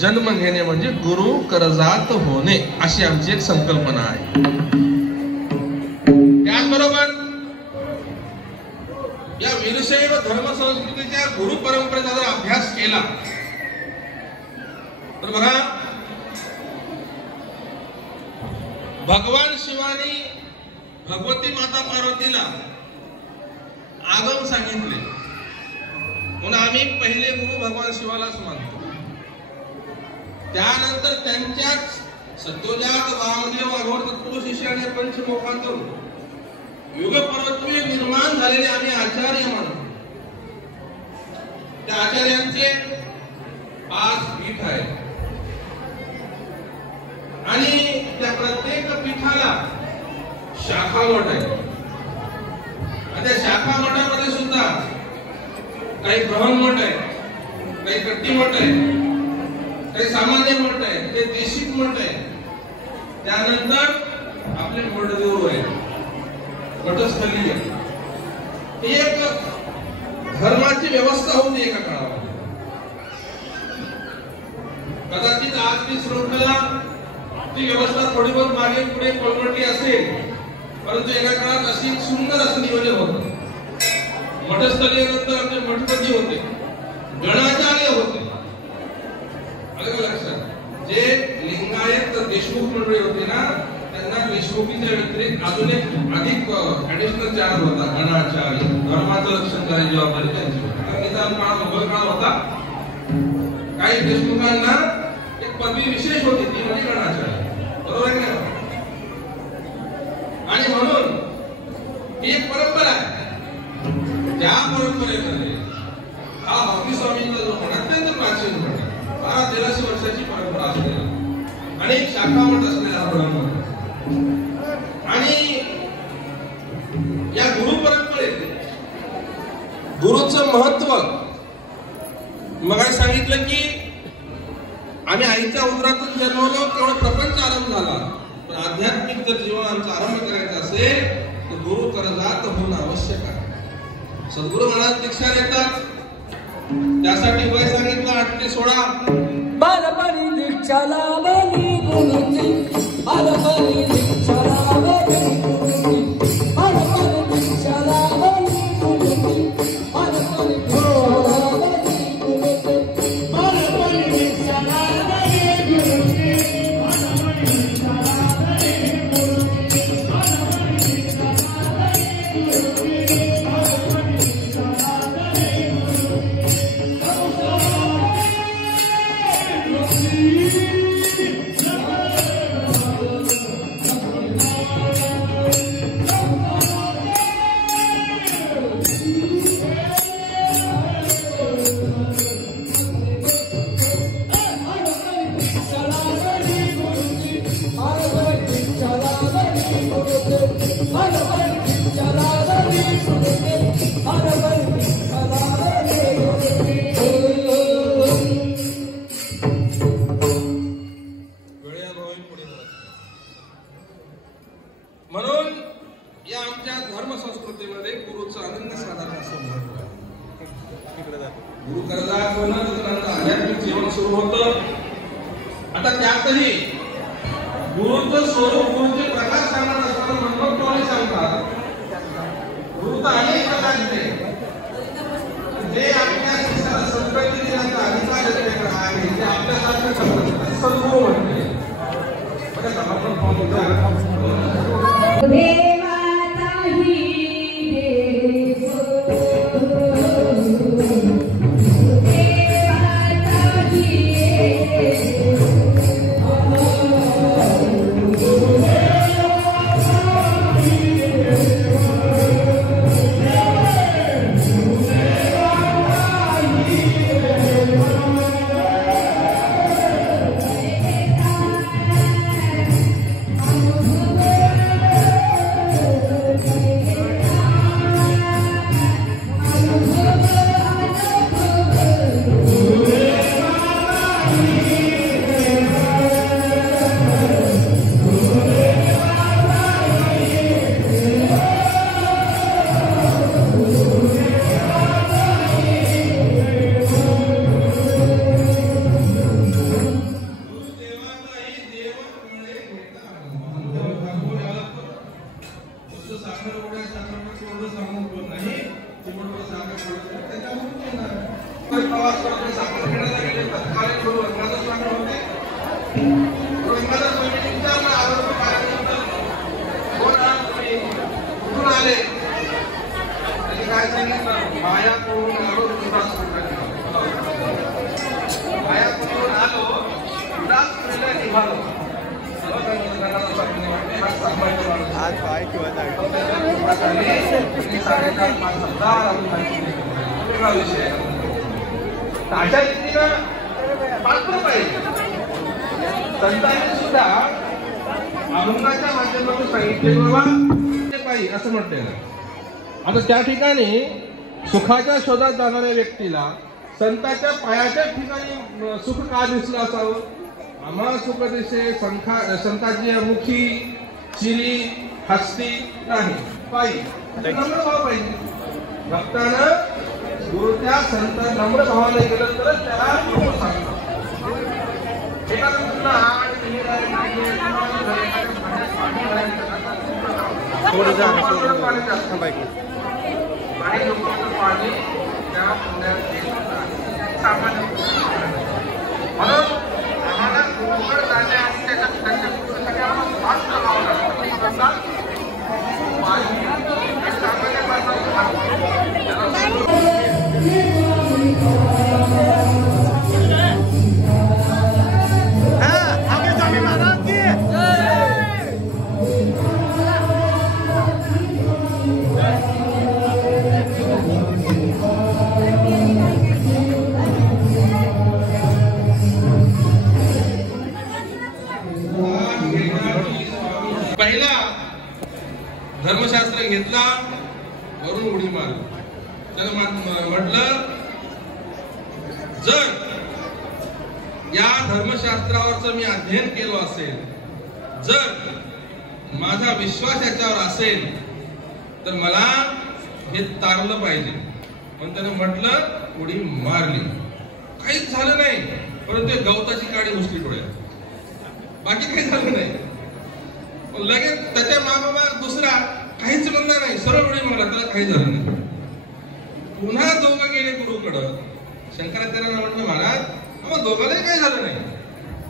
जन्म घेणे म्हणजे गुरु करजात होणे अशी आमची एक संकल्पना आहे. त्याचबरोबर या वीरशैव धर्म संस्कृतीच्या गुरु परंपरेचा जर अभ्यास केला तर बघा, भगवान शिवानी भगवती माता पार्वतीला आगम सांगितले म्हणून आम्ही पहिले गुरु भगवान शिवालाच मानतो. त्यानंतर त्यांच्याच सत्योजात वामदेव अघोर तत्व शिष्याने पंचमुखातून युग परत्वे निर्माण झालेले आम्ही आचार्य मानतो. त्या आचार्यांचे 5 पीठ आहेत आणि त्या प्रत्येक पीठाला शाखा मठ आहे. त्या शाखा मठामध्ये सुद्धा काही ब्रह्ममठ आहे, काही कट्टी मठ आहे, काही सामान्य मठ आहे, ते देशिक मठ आहे. त्यानंतर आपले मठदेव आहे, मठस्थली आहे. ही एक धर्माची व्यवस्था होती एका काळामध्ये. कदाचित आज ती श्रृंखला, ती व्यवस्था थोडी बहुत मागे पुढे पलटली असेल, परंतु एका काळात अशी सुंदर असं नियोजन होतं. मठस्थलीय नंतर आमचे मठपती होते, गणाचार्य होते. अलग लक्षात, जे लिंगायत देशमुख मंडळी होते ना, त्यांना देशमुखीच्या व्यतिरिक्त अजून एक अधिक ऍडिशनल चार्ज होता, गणाचार्य. धर्माचं रक्षण करायची जबाबदारी त्यांची होती. कारण निदान काळ मोगल काळ होता. काही देशमुखांना एक पदवी विशेष होती, ती म्हणजे गणाचार्य. बरोबर आहे ना? आणि म्हणून ही एक परंपरा आहे. त्या परंपरेमध्ये हा भक्ती स्वामींचा जो मठ अत्यंत प्राचीन मठ आहे, 1200-1300 वर्षाची परंपरा असलेला आणि एक शाखा मठ असलेला ब्रह्ममठ. आणि या गुरु परंपरेत गुरुचं महत्व मग सांगितलं की आम्ही आईच्या उदरातून जन्मलो, केवळ प्रपंच आरंभ झाला, पण आध्यात्मिक जर जीवन आमचा आरंभ करायचा असेल तर गुरु करजात होणं आवश्यक आहे. सद्गुरु महाराज दीक्षा देतात, त्यासाठी वय सांगितलं 8 ते 16. बालपणी दीक्षा लावली गुरुची, बालपणी दीक्षा लावली गुरुची, बालपणी दीक्षा लावली गुरुची, बालपणी दीक्षा लावली गुरुची, बालपणी दीक्षा लावली गुरुची, बालपणी दीक्षा लावली गुरुची, बालपणी दीक्षा लावली गुरुची, बालपणी दीक्षा लावली म्हणून या आमच्या धर्म संस्कृतीमध्ये गुरुचं अनन्य साधारण असं महत्व आहे. गुरु करजात होणं, त्यानंतर आध्यात्मिक जीवन सुरू होतं. आता त्यातही गुरुचं स्वरूप, गुरुचे प्रकार सांगणार असताना मनोहर टोळे सांगतात, गुरु तर अनेक प्रकारचे, जे आपल्या शिष्याला संस्कृती देण्याचा अधिकार आहे ते आपल्यासारखे सद्गुरू म्हणते. कुठे प्रवास करतो साखरखेड्याला गेले तत्कालीन गुरु रंगादास स्वामी होते. रंगादास स्वामींनी विचारलं आरोग्य कार्याबद्दल कोण आहात तुम्ही कुठून आले त्यांनी काय सांगितलं मायापूरहून आलो विलासपूरला मायापूरहून आलो विलासपूरला निघालो. आज पाय किंवा अशा रीतीनं पात्र पाहिजे. संतांनी सुद्धा अभंगाच्या माध्यमातून सांगितले बाबा पाहिजे असं म्हटलेलं. आता त्या ठिकाणी सुखाच्या शोधात जाणाऱ्या व्यक्तीला संतांच्या पायाच्या ठिकाणी सुख का दिसलं असावं. आम्हा सुख दिसे संतांची मुखी चिरी हस्ती नाही पायी नम्र भाव पाहिजे. भक्तानं गुरुच्या संत नम्र भावाने गेलं तरच त्याला सांगतात. एखादं पाणी त्या सामान्य म्हणून आम्हाला गुरुकडे जाणे आणि त्याच्या गुरुसाठी आम्हाला पास करावं लागतं. पहिला धर्मशास्त्र घेतला वरून उडी मारली. त्याला म्हटलं जर या धर्मशास्त्रावरच मी अध्ययन केलं असेल जर माझा विश्वास याच्यावर असेल तर मला हे तारलं पाहिजे. पण त्याने म्हटलं उडी मारली काहीच झालं नाही. परंतु गवताची काडी घुसली डोळ्यात बाकी काही झालं नाही. लगेच त्याच्या मागोमाग दुसरा काहीच म्हणला नाही सरळ उडी मारला त्याला काही झालं नाही. पुन्हा दोघं गेले गुरुकडं. शंकराचार्यांना म्हटलं महाराज आम्हाला दोघांनाही काही झालं नाही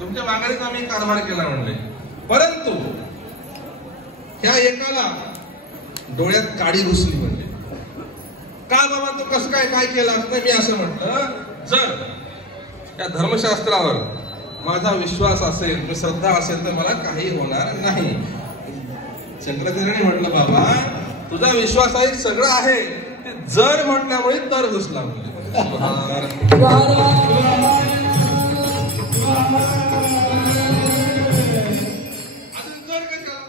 तुमच्या माघारीच आम्ही कारभार केला म्हणले. परंतु ह्या एकाला डोळ्यात काडी घुसली. म्हणजे का बाबा तू कसं काय केलं असं. मी असं म्हटलं जर त्या धर्मशास्त्रावर माझा विश्वास असेल मी श्रद्धा असेल तर मला काही होणार नाही. शंकराचार्याने म्हटलं बाबा तुझा विश्वास आहे सगळं आहे ते जर म्हटल्यामुळे तर घुसला. अजून जर कशाला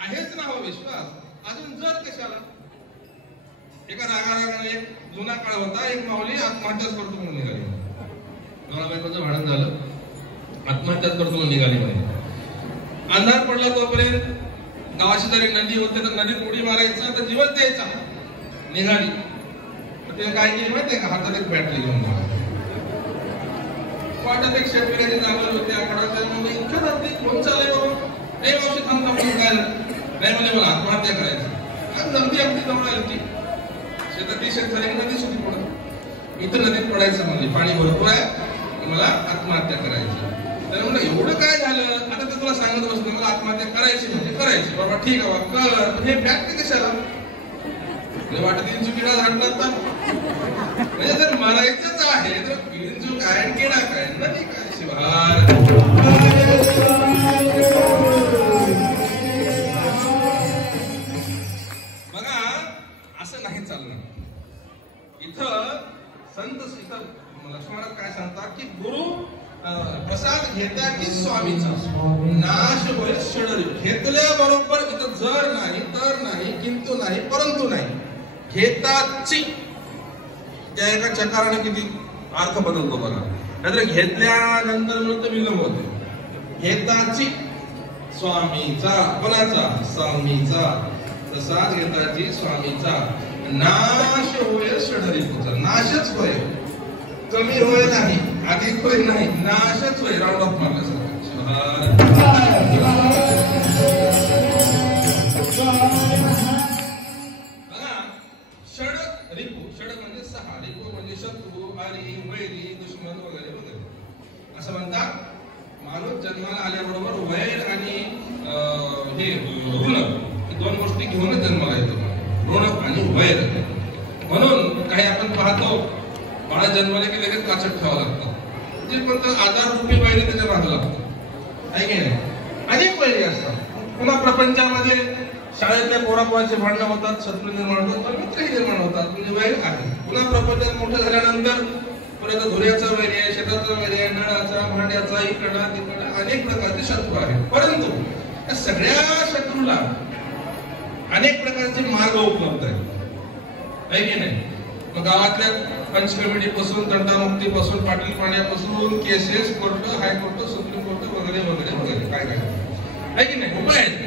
आहेच ना हो विश्वास अजून जर कशाला. एका रागारागाने एक जुना काळ होता एक माऊली आत्महत्याच करतो म्हणून निघाली. नवरा बायकोचं भांडण झालं आत्महत्याच करतो म्हणून निघाली म्हणे. अंधार पडला तोपर्यंत गावाशेजारी नदी होते तर नदीत उडी मारायचं तर जीवन द्यायचा. निघाली ते काय केली माहितीये का हातात एक बॅटरी घेऊन वाटत एक शेतकऱ्याची नांगर होते आठवड्यात इतकं नदी कोण चाललंय बाबा नाही मावशी थांब काय नाही म्हणजे मला आत्महत्या करायची. नदी अगदी जवळ आली ती शेतातली शेतकरी नदी सुटी पडत इथं नदीत पडायचं म्हणजे पाणी भरपूर आहे मला आत्महत्या करायची. तर म्हणलं एवढं काय झालं आता ते तुला सांगत बसतो मला आत्महत्या करायची म्हणजे करायची बाबा ठीक आहे बाबा कर. हे बॅटरी कशाला वाटत विंचुकीला झाडणार म्हणजे जर मरायचंच आहे तर विंचू काय किडा काय नदी काय शिवार. बघा असं नाही चालणार. इथं संत लक्ष्मणात काय सांगतात की गुरु प्रसाद घेता की स्वामीचा नाश होईल षडरी. घेतल्याबरोबर इथं जर नाही तर नाही किंतु नाही परंतु नाही. घेताची त्या एका चकाराने किती अर्थ बदलतो बघा. नाहीतर घेतल्यानंतर म्हणून विलंब होते. घेताची स्वामीचा कोणाचा स्वामीचा प्रसाद घेताची स्वामीचा नाश होय षडरिपूचा. नाशच होय कमी होय नाही अधिक होय नाही नाशच होय. राऊंड ऑफ मारल्यासारखं. रिपू षड म्हणजे 6, रिपू म्हणजे शत्रू, आरी, वैरी, दुश्मन वगैरे वगैरे असं म्हणतात. माणूस जन्माला आल्याबरोबर वैर आणि हे ऋण ही दोन गोष्टी घेऊनच जन्माला येतो, ऋण आणि वैर. म्हणून काही आपण पाहतो बाळा जन्माला की लगेच काचत ठेवावं लागतं, जे पण आजार रूपी वैरी त्याच्या मागे लागतो, आहे की नाही. अनेक वैरी असतात. पुन्हा प्रपंचामध्ये शाळेतल्या पोरापोराचे भांडणं होतात, शत्रू निर्माण होतात, पण मित्रही निर्माण होतात, म्हणजे वैर आहे. पुन्हा प्रपंचात मोठं झाल्यानंतर परत धुऱ्याचा वैर आहे, शेताचा वैर आहे, नळाचा, भांड्याचा, इकडा तिकडा अनेक प्रकारचे शत्रू आहेत. परंतु या सगळ्या शत्रूला अनेक प्रकारचे मार्ग उपलब्ध आहेत, आहे की नाही. मग गावातल्या पंचकमिटीपासून, दंडामुक्तीपासून, पाटील पाण्यापासून, cases, court, high court, supreme court वगैरे वगैरे वगैरे काय काय आहे की नाही उपाय आहेत.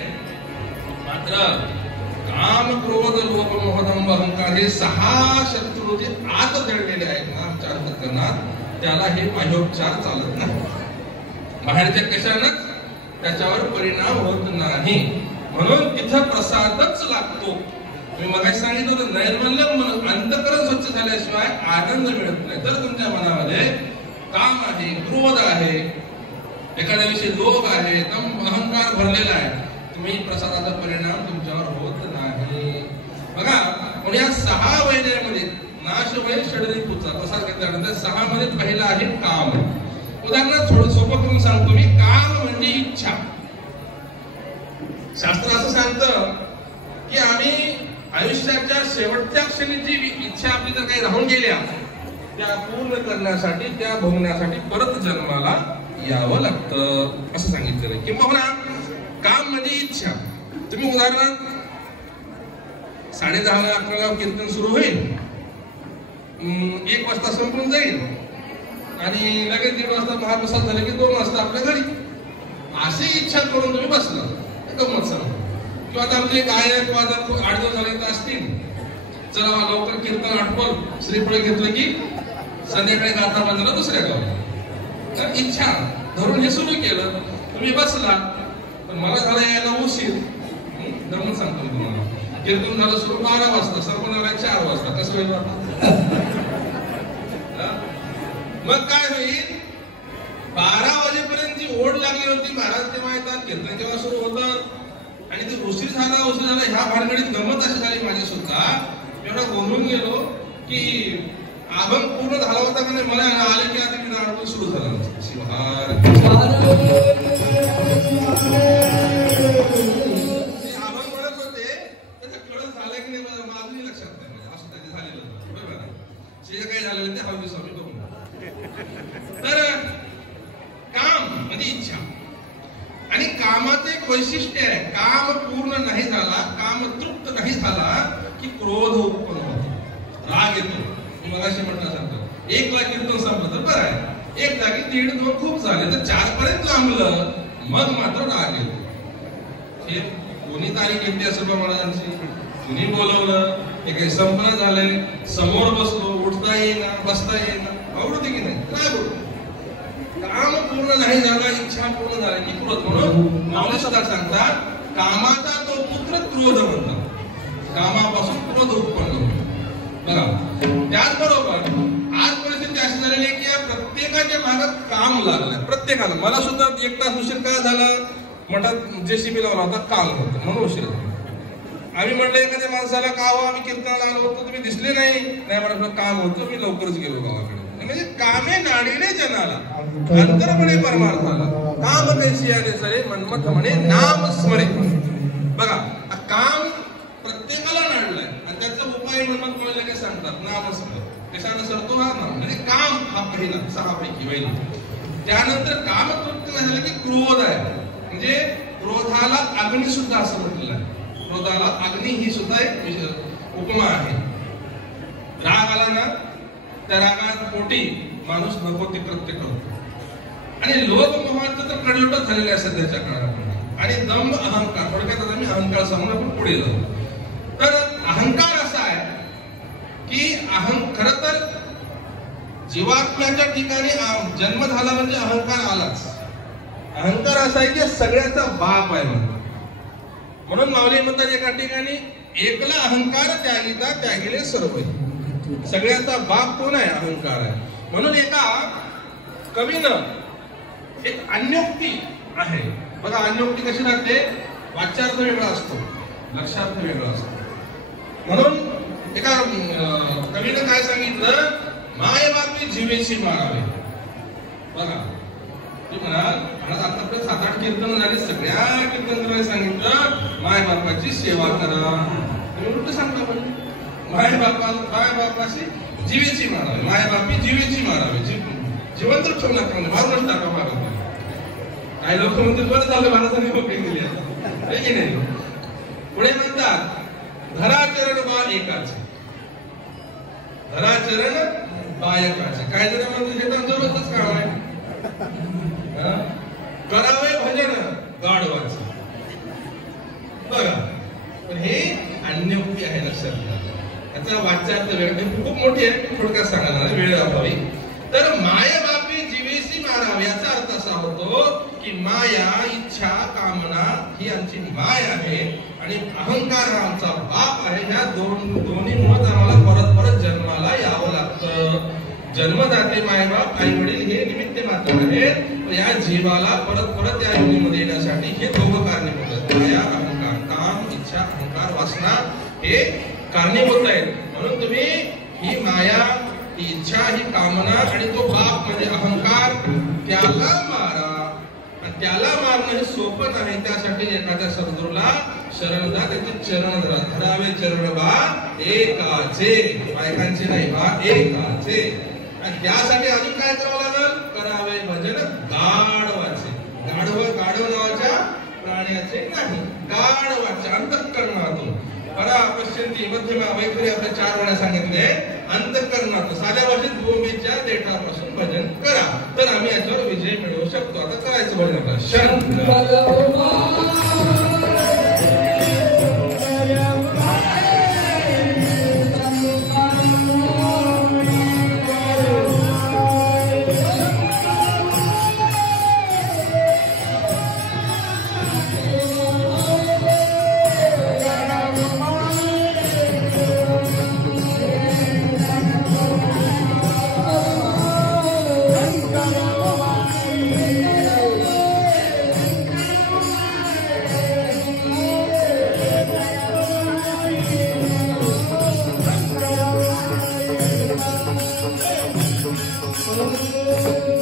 मात्र काम, क्रोध, लोभ, मोह, दंभ, अहंकार हे 6 शत्रू जे आत दडलेले आहेत ना आमच्या अंतःकरणात, त्याला हे बाह्योपचार चालत नाही. बाहेरच्या कशानंच त्याच्यावर परिणाम होत नाही. म्हणून तिथं प्रसादच लागतो. मी मगाशी सांगितलं होतं नैर्मल्य म्हणून अंतःकरण स्वच्छ झाल्याशिवाय आनंद मिळत नाही. जर तुमच्या मनामध्ये काम आहे, क्रोध आहे, एखाद्याविषयी लोभ आहे, दंभ, अहंकार भरलेला आहे, तुम्ही प्रसादाचा परिणाम तुमच्यावर होत नाही. बघा पण या 6 वैर्यामध्ये नाश वैर षडरिपूचा प्रसाद घेतल्यानंतर 6 मध्ये पहिला आहे काम. उदाहरणार्थ थोडं सोपं करून सांगतो मी. काम म्हणजे इच्छा. शास्त्र असं सांगतं की आम्ही आयुष्याच्या शेवटच्या क्षणी जी इच्छा आपली जर काही राहून गेल्या त्या पूर्ण करण्यासाठी, त्या भोगण्यासाठी परत जन्माला यावं लागतं असं सांगितलेलं. किंवा काम म्हणजे इच्छा. तुम्ही उदाहरणार्थ 10:30 11 कीर्तन सुरू होईल, 1 वाजता संपून जाईल आणि लगेच 1:30 वाजता महाप्रसाद झाले की 2 वाजता आपल्या घरी, अशी इच्छा करून तुम्ही बसला गमत सांग. किंवा आता आमचे गायक वादक 8 दिवस झाले तर असतील, चला लवकर कीर्तन आटपल, श्रीफळ घेतलं की संध्याकाळी गाथा बांधला दुसऱ्या गावाला. तर इच्छा धरून हे सुरू केलं, तुम्ही बसला, पण मला झाला यायला उशीर. गमत सांगतो तुम्हाला, कीर्तन झालं सुरू 12 वाजता, संपूर्ण 4 वाजता, कसं होईल मग काय होईल. 12 वाजेपर्यंत जी ओढ लागली होती, महाराज तेव्हा येतात, कीर्तन तेव्हा सुरू होतं आणि ते उशीर झाला ह्या भानगडीत गंमत अशी झाली माझी सुद्धा. एवढा गोंधळून गेलो की अभंग पूर्ण झाला होता का नाही, मला आले की आता मी अडकून सुरू झाला. शिवहार अभंग म्हणत होते, त्याचा कळत झालं की नाही माझं नाही लक्षात नाही, म्हणजे असं त्याचे झालेलं बरोबर आहे. जे काही झालेलं ते हळू स्वामी बघून. तर काम म्हणजे इच्छा आणि कामाचं एक वैशिष्ट्य आहे. काम पूर्ण नाही झाला, काम तृप्त नाही झाला की क्रोध उत्पन्न होतो, राग येतो. मी मगाशी म्हटल्यासारखं 1 ला कीर्तन संपलं तर बरं आहे, 1 जागी 1.5 2 खूप झाले तर 4 पर्यंत लांबलं मग मात्र राग येतो. हे कोणी तारीख घेतली असं महाराजांची, कुणी बोलवलं, हे काही संपलं झालंय, समोर बसलो, उठता येईना, बसता येईना, आवडते की नाही, राग होतो. काम पूर्ण नाही झाला, इच्छा पूर्ण झाली की क्रोध. म्हणून माऊली सुद्धा सांगतात कामाचा तो पुत्र क्रोध म्हणतात, कामापासून क्रोध उत्पन्न होतो. बघा त्याचबरोबर आज परिस्थिती अशी झालेली आहे की या प्रत्येकाच्या भागात काम लागलं प्रत्येकाला. मला सुद्धा 1 तास उशीर का झाला, मठात जेसीबी लावला होता, काम होतं म्हणून उशीर झाला. आम्ही म्हणलं एखाद्या माणसाला का हो आम्ही कीर्तनाला आलो होतो तुम्ही दिसले नाही, म्हटलं काम होतं मी लवकरच गेलो गावाकडे. म्हणजे कामे नाडीने जनाला अंतरपणे परमार्थाला, काम देशी आले सरे मनमत म्हणे नाम स्मरे. बघा काम प्रत्येकाला नाडलंय आणि त्याचा उपाय मनमत बोलायला काय सांगतात, नाम स्मरे. कशाने सरतो हा नाम, म्हणजे काम हा पहिला 6 पैकी पहिला. त्यानंतर काम तृप्त नाही झालं की क्रोध आहे, म्हणजे क्रोधाला अग्नी सुद्धा असं म्हटलेलं आहे. क्रोधाला अग्नी ही सुद्धा एक उपमा आहे. राग आला ना त्या रागात पोटी माणूस नको ते कृत्य करतो आणि लोभ मोहाचं तर कडलोटच झालेलं आहे सध्याच्या काळामध्ये. आणि दंभ अहंकार, थोडक्यात आता मी अहंकार सांगून आपण पुढे जाऊ. तर अहंकार असा आहे की खर तर जीवात्म्याच्या ठिकाणी जन्म झाला म्हणजे अहंकार आलाच. अहंकार असा आहे की सगळ्याचा बाप आहे म्हणून. म्हणून माऊली म्हणतात एका ठिकाणी एकला अहंकार त्यागिता त्यागिले सर्व. सगळ्यांचा बाप कोण आहे? अहंकार आहे. म्हणून एका कवीनं एक अन्योक्ती आहे बघा. अन्योक्ती कशी लागते? वाच्यार्थ वेगळा असतो, लक्षार्थ वेगळा असतो. म्हणून एका कवीनं काय सांगितलं? माय बापी जीवेशी मारावे. बघा ते म्हणाल आतापर्यंत 7-8 कीर्तन झाले, सगळ्या कीर्तनाने सांगितलं माय बापाची सेवा करा. तुम्ही कुठं सांगता? पण माय बापाशी जीवेची मारावे, माय बापी जीवेची मारावे. जिवंत ठेवू नका, मारूनच टाका मारत. काही लोक म्हणतात बरं झालं महाराजांनी मोकळी दिली आहे नाही. पुढे म्हणतात धराचरण बा एकाचे, धराचरण बायकाचे. काय जरा म्हणजे जरूरच काम आहे. करावे भजन गाढवाचे. बघा पण हे अन्योक्ती आहे, लक्षात घ्या. याचा वाच्यार्थ वेळ खूप मोठी आहे, थोडक्यात सांगायला वेळ अभावी. तर माया बापी जीवेशी मारावे याचा अर्थ असा होतो की माया, इच्छा, कामना ही आमची माय आहे आणि अहंकार हा आमचा बाप आहे. ह्या दोन्हीमुळे आम्हाला परत परत जन्माला यावं लागतं. जन्मदाते मायबाप आई वडील हे निमित्त मात्र आहेत. या जीवाला परत परत या योनीमध्ये येण्यासाठी हे दोघं कारणीभूत आहेत. माया, अहंकार, काम, इच्छा, अहंकार, वासना हे कारणीभूत आहेत. म्हणून तुम्ही ही माया, ही इच्छा, ही कामना आणि तो बाप म्हणजे अहंकार त्याला मारा. त्याला मारणं हे सोपं नाही. त्यासाठी एखाद्या सद्गुरूला शरण जा, त्याचे चरण धरावे. चरण बा एकाचे, बायकांचे नाही, बा एकाचे. आणि त्यासाठी अजून काय करावं लागेल? करावे भजन गाढवाचे. गाढव नावाच्या प्राण्याचे नाही, गाढवाचे. अंतःकरणातून परा पश्यंती मध्यमा वैखरी आपल्या 4 वेळा सांगितले. अंतःकरणातून साध्या भाषेत भूमीच्या देठापासून भजन करा, तर आम्ही याच्यावर विजय मिळवू शकतो. आता करायचं भजन आपलं. Oh